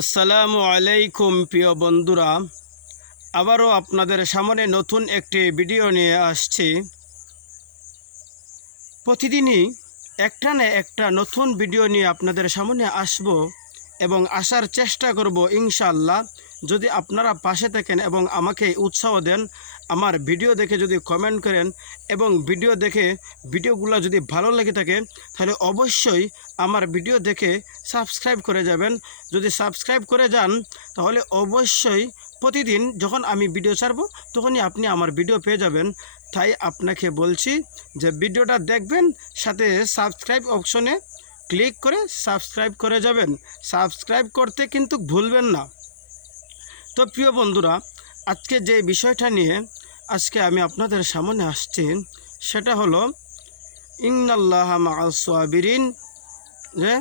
আসসালামু আলাইকুম, প্রিয় বন্ধুরা। আবারও আপনাদের সামনে নতুন একটি ভিডিও নিয়ে আসছি। প্রতিদিনই একটা না একটা নতুন ভিডিও নিয়ে আপনাদের সামনে আসব। এবং আসার চেষ্টা করব ইনশাআল্লাহ। যদি আপনারা পাশে থাকেন এবং আমাকে উৎসাহ দেন, আমার ভিডিও দেখে যদি কমেন্ট করেন এবং ভিডিও দেখে ভিডিওগুলো যদি ভালো লেগে থাকে, তাহলে অবশ্যই আমার ভিডিও দেখে সাবস্ক্রাইব করে যাবেন। যদি সাবস্ক্রাইব করে যান, তাহলে অবশ্যই প্রতিদিন যখন আমি ভিডিও ছাড়ব, তখনই আপনি আমার ভিডিও পেয়ে যাবেন। তাই আপনাকে বলছি যে ভিডিওটা দেখবেন, সাথে সাবস্ক্রাইব অপশনে ক্লিক করে সাবস্ক্রাইব করে যাবেন। সাবস্ক্রাইব করতে কিন্তু ভুলবেন না। তো প্রিয় বন্ধুরা, আজকে যে বিষয়টা নিয়ে আজকে আমি আপনাদের সামনে আসছি, সেটা হলো, ইন্নাল্লাহ মাসাবিরিন যে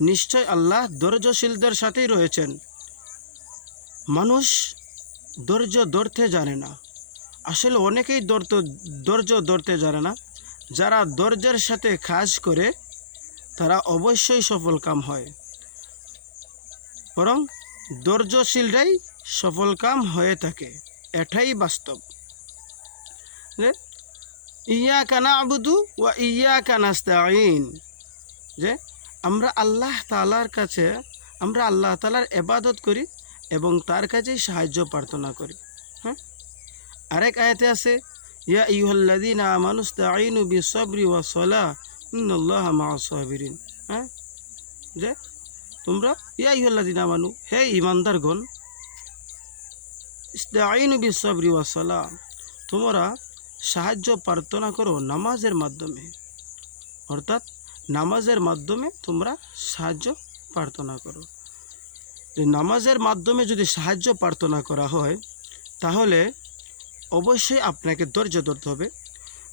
নিশ্চয় আল্লাহ ধৈর্যশীলদের সাথেই রয়েছেন। মানুষ ধৈর্য ধরতে জানে না। আসলে অনেকেই ধরতে ধৈর্য ধরতে জানে না। যারা ধৈর্যের সাথে কাজ করে তারা অবশ্যই সফল কাম হয়। বরং ধৈর্যশীলরাই সফল কাম হয়ে থাকে। এটাই বাস্তব। ইয়া কানা আবুদু ওয়া ইয়া কানাস্তাইন যে, আমরা আল্লাহ তালার কাছে, আমরা আল্লাহ তালার এবাদত করি এবং তার কাছেই সাহায্য প্রার্থনা করি। হ্যাঁ? আরেক আয়াতে আছে, ইয়া ইহল্লাদিন মানুস্তাইনু বিসবরি ওয়া সলা সাবিরিন। হ্যাঁ? যে তোমরা ইয়াই ইয়া ইহল্লাদিন মানু হে ইমানদারগণ ইস্তাইনু বিসবরি ওয়া সলা তোমরা সাহায্য প্রার্থনা করো নামাজের মাধ্যমে। অর্থাৎ নামাজের মাধ্যমে তোমরা সাহায্য প্রার্থনা করো। নামাজের মাধ্যমে যদি সাহায্য প্রার্থনা করা হয়, তাহলে অবশ্যই আপনাকে ধৈর্য ধরতে হবে।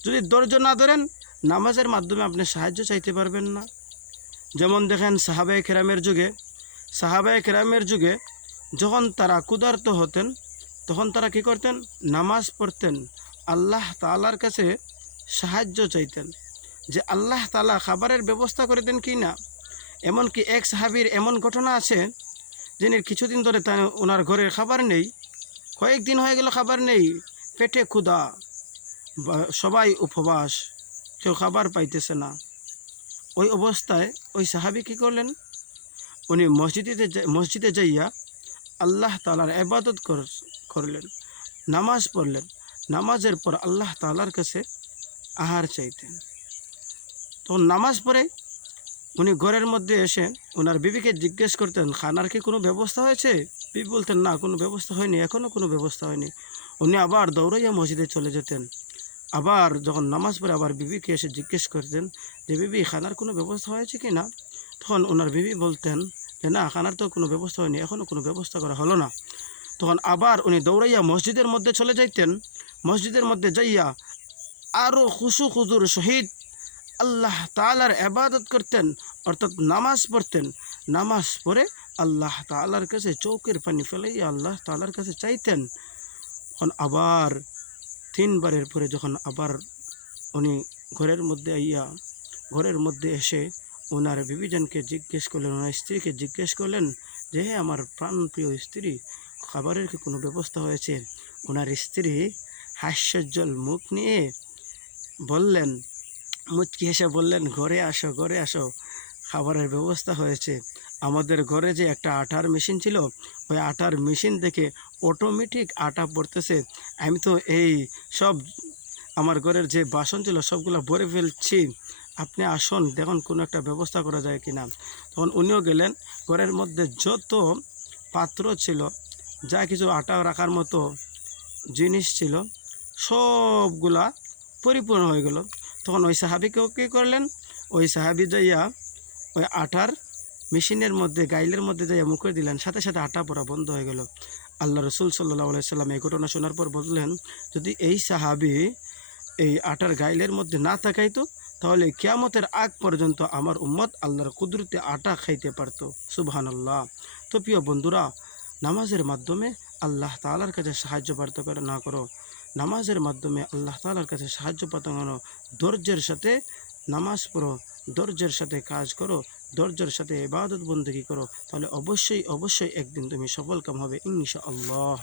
যদি ধৈর্য না ধরেন নামাজের মাধ্যমে আপনি সাহায্য চাইতে পারবেন না। যেমন দেখেন সাহাবায় কেরামের যুগে, সাহাবায় কেরামের যুগে যখন তারা ক্ষুধার্ত হতেন, তখন তারা কি করতেন? নামাজ পড়তেন। আল্লাহ তালার কাছে সাহায্য চাইতেন। যে আল্লাহ তালা খাবারের ব্যবস্থা করে দেন কি না? এমনকি এক সাহাবির এমন ঘটনা আছে, যিনি কিছুদিন ধরে তা ওনার ঘরে খাবার নেই। কয়েকদিন হয়ে গেল খাবার নেই। পেটে ক্ষুধা, বা- সবাই উপবাস। কেউ খাবার পাইতেছে না। ওই অবস্থায় ওই সাহাবি কী করলেন? উনি মসজিদে মসজিদে যাইয়া আল্লাহ তালার এবাদত কর- করলেন, নামাজ পড়লেন। নামাজের পর আল্লাহ তালার কাছে আহার চাইতেন। তখন নামাজ পড়ে উনি ঘরের মধ্যে এসে ওনার বিবিকে জিজ্ঞেস করতেন, খানার কি কোনো ব্যবস্থা হয়েছে? বিবি বলতেন, না, কোনো ব্যবস্থা হয়নি এখনও কোনো ব্যবস্থা হয়নি। উনি আবার দৌড়াইয়া মসজিদে চলে যেতেন। আবার যখন নামাজ পড়ে আবার বিবিকে এসে জিজ্ঞেস করতেন যে, বিবি, খানার কোনো ব্যবস্থা হয়েছে কি না? তখন ওনার বিবি বলতেন যে, না, খানার তো কোনো ব্যবস্থা হয়নি এখনও কোনো ব্যবস্থা করা হলো না। তখন আবার উনি দৌড়াইয়া মসজিদের মধ্যে চলে যাইতেন। মসজিদের মধ্যে যাইয়া আরও খুশু খুজুর শহীদ আল্লাহ তালার এবাদত করতেন, অর্থাৎ নামাজ পড়তেন। নামাজ পড়ে আল্লাহ তালার কাছে চৌকের পানি ফেলাইয়া আল্লাহ তালার কাছে চাইতেন। তখন আবার তিনবারের পরে যখন আবার উনি ঘরের মধ্যে আইয়া, ঘরের মধ্যে এসে ওনার বিবিজনকে জিজ্ঞেস করলেন ওনার স্ত্রীকে জিজ্ঞেস করলেন যে, হে আমার প্রাণপ্রিয় স্ত্রী, খাবারের কি কোনো ব্যবস্থা হয়েছে? ওনার স্ত্রী হাস্যজ্জ্বল মুখ নিয়ে বললেন, মুচকি হেসে বললেন, ঘরে আসো ঘরে আসো, খাবারের ব্যবস্থা হয়েছে। আমাদের ঘরে যে একটা আটার মেশিন ছিল, ওই আটার মেশিন থেকে অটোমেটিক আটা পড়তেছে। আমি তো এই সব আমার ঘরের যে বাসন ছিল, সবগুলো ভরে ফেলছি। আপনি আসুন, দেখুন কোনো একটা ব্যবস্থা করা যায় কি না তখন উনিও গেলেন। ঘরের মধ্যে যত পাত্র ছিল, যা কিছু আটা রাখার মতো জিনিস ছিল, সবগুলা পরিপূর্ণ হয়ে গেল। তখন ওই সাহাবিকেও কী করলেন? ওই সাহাবি যাইয়া ওই আটার মেশিনের মধ্যে, গাইলের মধ্যে যাইয়া মুখে দিলেন, সাথে সাথে আটা পড়া বন্ধ হয়ে গেল। আল্লাহ রসুল সাল্লাহ সাল্লাম এই ঘটনা শোনার পর বললেন, যদি এই সাহাবি এই আটার গাইলের মধ্যে না থাকাইতো, তাহলে কিয়ামতের আগ পর্যন্ত আমার উম্মত আল্লাহর কুদরতে আটা খাইতে পারতো। সুবহান আল্লাহ তো প্রিয় বন্ধুরা, নামাজের মাধ্যমে আল্লাহ তালার কাছে সাহায্য প্রার্থনা না করো। নামাজের মাধ্যমে আল্লাহ তালার কাছে সাহায্য প্রার্থনা করো ধৈর্যের সাথে নামাজ পড়ো, ধৈর্যের সাথে কাজ করো। ধৈর্যের সাথে এবাদত বন্দী করো, তাহলে অবশ্যই অবশ্যই একদিন তুমি সফল কাম হবে ইনশা আল্লাহ